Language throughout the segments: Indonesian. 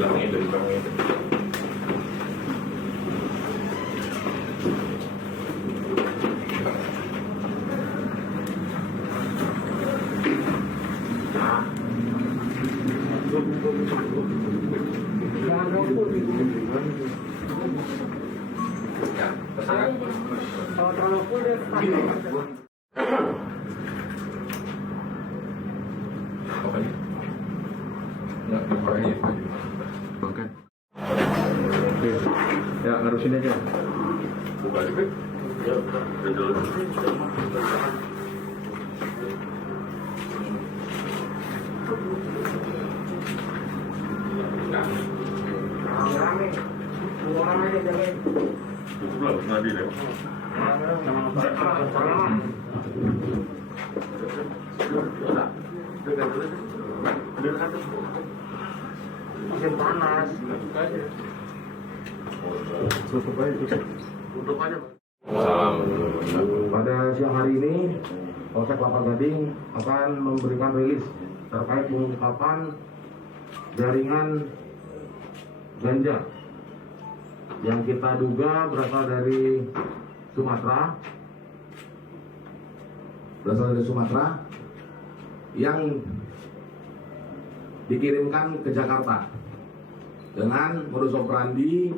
belakang itu, di belakang itu. Ya, tersangka. Kalau terlalu full dia Apanya? Nggak, makanya. Oke. Oke. Ya, ngarusin aja. Buka juga. Ya, betul. rame. Dua orang aja jagain. Belum, nanti deh. Musim panas. Tutup aja. Tutup aja. Salam. Pada siang hari ini, Polsek Kelapa Gading akan memberikan rilis terkait pengungkapan jaringan ganja yang kita duga berasal dari Sumatera, yang dikirimkan ke Jakarta dengan modus operandi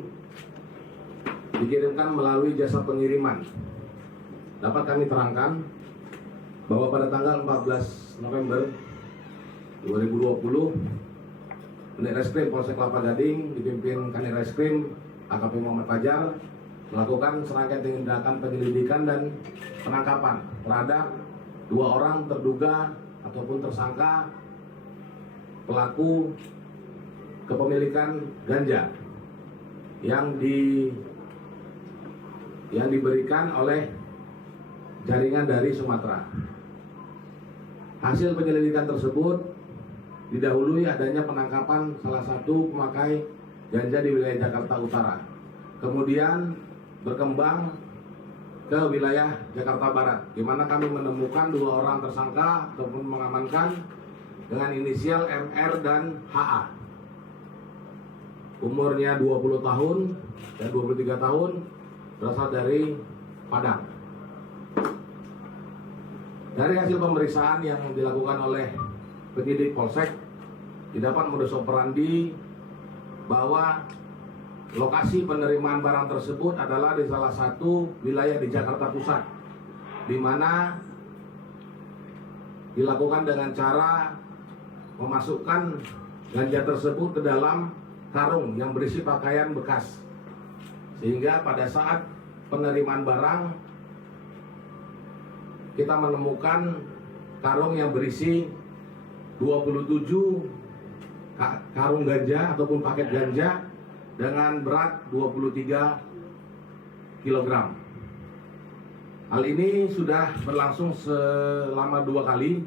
dikirimkan melalui jasa pengiriman. Dapat kami terangkan bahwa pada tanggal 14 November 2020, Unit Reskrim Polsek Kelapa Gading dipimpin Kanit Reskrim AKP Muhammad Fajar melakukan serangkaian tindakan penyelidikan dan penangkapan terhadap 2 orang terduga ataupun tersangka pelaku kepemilikan ganja yang diberikan oleh jaringan dari Sumatera. Hasil penyelidikan tersebut didahului adanya penangkapan salah satu pemakai ganja di wilayah Jakarta Utara. Kemudian berkembang ke wilayah Jakarta Barat, di mana kami menemukan 2 orang tersangka ataupun mengamankan dengan inisial MR dan HA. Umurnya 20 tahun dan 23 tahun, berasal dari Padang. Dari hasil pemeriksaan yang dilakukan oleh penyidik Polsek, didapat modus operandi bahwa lokasi penerimaan barang tersebut adalah di salah satu wilayah di Jakarta Pusat, di mana dilakukan dengan cara memasukkan ganja tersebut ke dalam karung yang berisi pakaian bekas, sehingga pada saat penerimaan barang kita menemukan karung yang berisi 27 karung ganja ataupun paket ganja dengan berat 23 kg. Hal ini sudah berlangsung selama 2 kali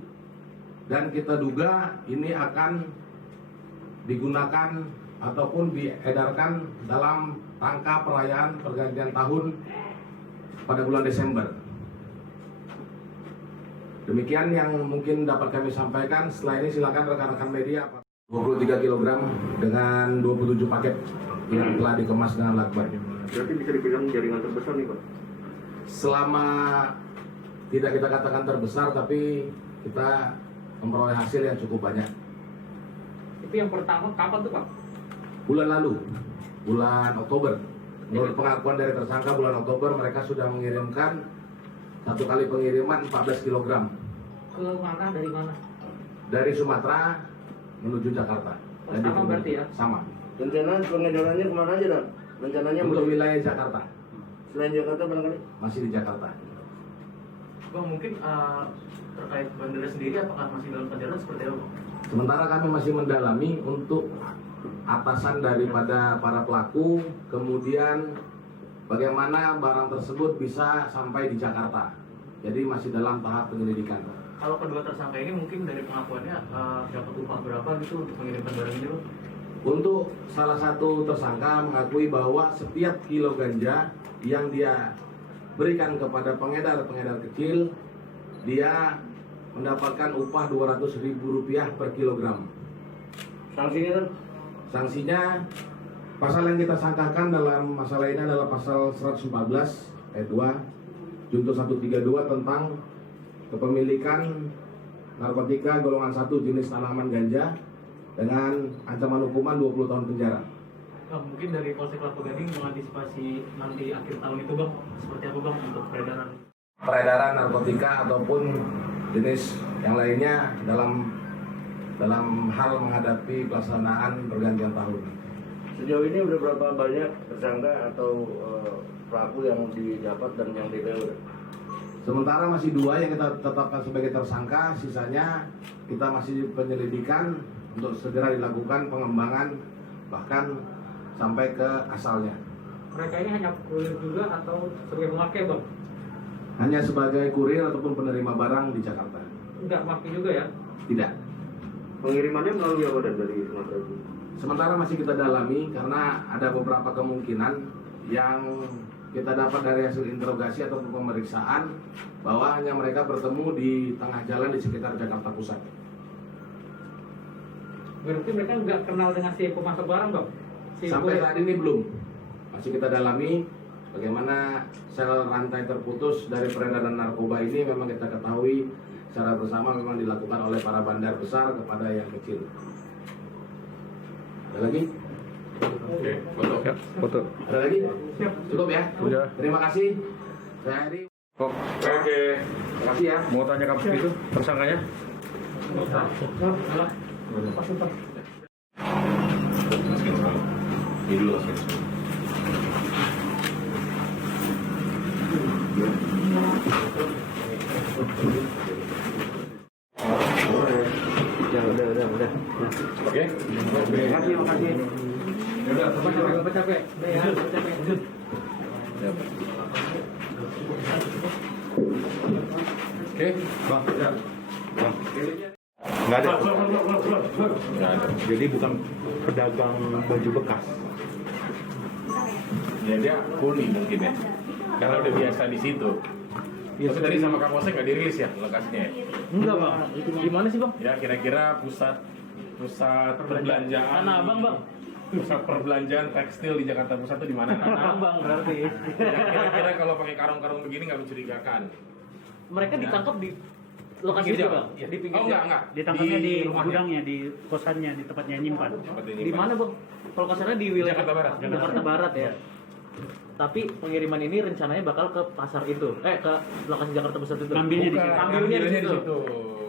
dan kita duga ini akan digunakan ataupun diedarkan dalam rangka perayaan pergantian tahun pada bulan Desember. Demikian yang mungkin dapat kami sampaikan. Setelah ini silakan rekan-rekan media. 23 kg dengan 27 paket yang telah dikemas dengan lakban. Berarti bisa dibilang jaringan terbesar nih, Pak? Selama tidak kita katakan terbesar, tapi kita memperoleh hasil yang cukup banyak. Itu yang pertama kapan tuh, Pak? Bulan lalu, bulan Oktober. Menurut pengakuan dari tersangka, bulan Oktober mereka sudah mengirimkan 1 kali pengiriman 14 kg. Ke mana, dari mana? Dari Sumatera menuju Jakarta. Dan Sama berarti ya? Sama. Rencana pengedarannya kemana aja, Dan? Rencananya Untuk wilayah Jakarta, selain Jakarta barangkali? masih di Jakarta. Bang, mungkin terkait bandara sendiri apakah masih dalam pencarian seperti apa, Bang? Sementara kami masih mendalami untuk atasan daripada para pelaku, kemudian bagaimana barang tersebut bisa sampai di Jakarta. Jadi masih dalam tahap penyelidikan. Kalau kedua tersangka ini mungkin dari pengakuannya dapat upah berapa gitu untuk mengirimkan barang ini, Bang? Untuk salah satu tersangka mengakui bahwa setiap kilo ganja yang dia berikan kepada pengedar kecil, dia mendapatkan upah Rp200.000 per kilogram. Sanksinya, Dan? Sanksinya, pasal yang kita sangkakan dalam masalah ini adalah pasal 114 ayat 2 Junto 132 tentang kepemilikan narkotika golongan 1 jenis tanaman ganja dengan ancaman hukuman 20 tahun penjara. Bang, mungkin dari Polsek Kelapa Gading mengantisipasi nanti akhir tahun itu bang, seperti apa bang untuk peredaran Narkotika ataupun jenis yang lainnya dalam hal menghadapi pelaksanaan pergantian tahun. Sejauh ini udah berapa banyak tersangka atau pelaku yang didapat dan yang DPO? Sementara masih 2 yang kita tetapkan sebagai tersangka, sisanya kita masih penyelidikan untuk segera dilakukan pengembangan bahkan sampai ke asalnya. Mereka ini hanya kurir juga atau sebagai pemakai bang? Hanya sebagai kurir ataupun penerima barang di Jakarta. Enggak maki juga ya? Tidak. Pengirimannya melalui apa dan dari Sumatera itu? Sementara masih kita dalami karena ada beberapa kemungkinan yang kita dapat dari hasil interogasi ataupun pemeriksaan bahwa hanya mereka bertemu di tengah jalan di sekitar Jakarta Pusat. Berarti mereka nggak kenal dengan si pemasok barang bang? Sampai saat ini belum. Masih kita dalami bagaimana sel rantai terputus dari peredaran narkoba ini memang kita ketahui secara bersama memang dilakukan oleh para bandar besar kepada yang kecil. Ada lagi? Oke, foto. Ya, foto. Ada lagi? Cukup ya? Udah. Terima kasih. Saya Heri. Oke. Terima kasih ya. Mau tanya kamu itu tersangkanya? Ini dulu langsung. Udah. Oke. Makasih. Ya udah, apa capek? Ya, capek. Oke. Bang, ya. Bang. Nggak ada. Nggak ada. Jadi bukan pedagang baju bekas. Ya dia kuli mungkin ya. Karena udah biasa di situ. Tapi tadi sama Kapolsek nggak dirilis ya lokasinya ya? Enggak bang, di mana sih bang? Ya kira-kira pusat perbelanjaan. Tanah Abang bang. Pusat perbelanjaan tekstil di Jakarta Pusat itu di mana? Tanah Abang berarti. Ya, kira-kira kalau pakai karung-karung begini nggak mencurigakan. Mereka ditangkap di lokasi Pinggir itu jalan. bang? Ya. Di pinggir Oh jalan. enggak. Ditangkapnya di rumahnya. gudangnya, di kosannya, di tempatnya nyimpan. Seperti Di mana bang? Kalau kasarnya di wilayah Jakarta Barat. Jakarta Barat ya. Tapi pengiriman ini rencananya bakal ke pasar itu, ke lokasi Jakarta Pusat itu. Ngambilnya di Bukan, situ. Ngambilnya di situ.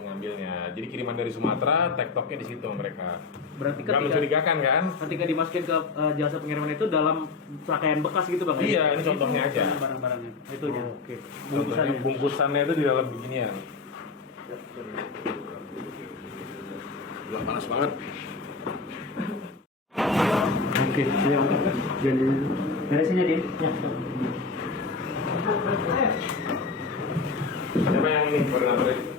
Ngambilnya. Jadi kiriman dari Sumatera, tektoknya di situ mereka. Berarti Nggak mencurigakan kan? ketika dimasukin ke jasa pengiriman itu dalam pakaian bekas gitu bang? Iya, ini contohnya aja. Barang-barangnya. Itu ya. Oke. Contohnya bungkusannya itu di dalam beginian. Gila, panas banget. Oke, ayo angkat. Jangan beresin ya dia. Ya. Siapa yang ini koordinatornya?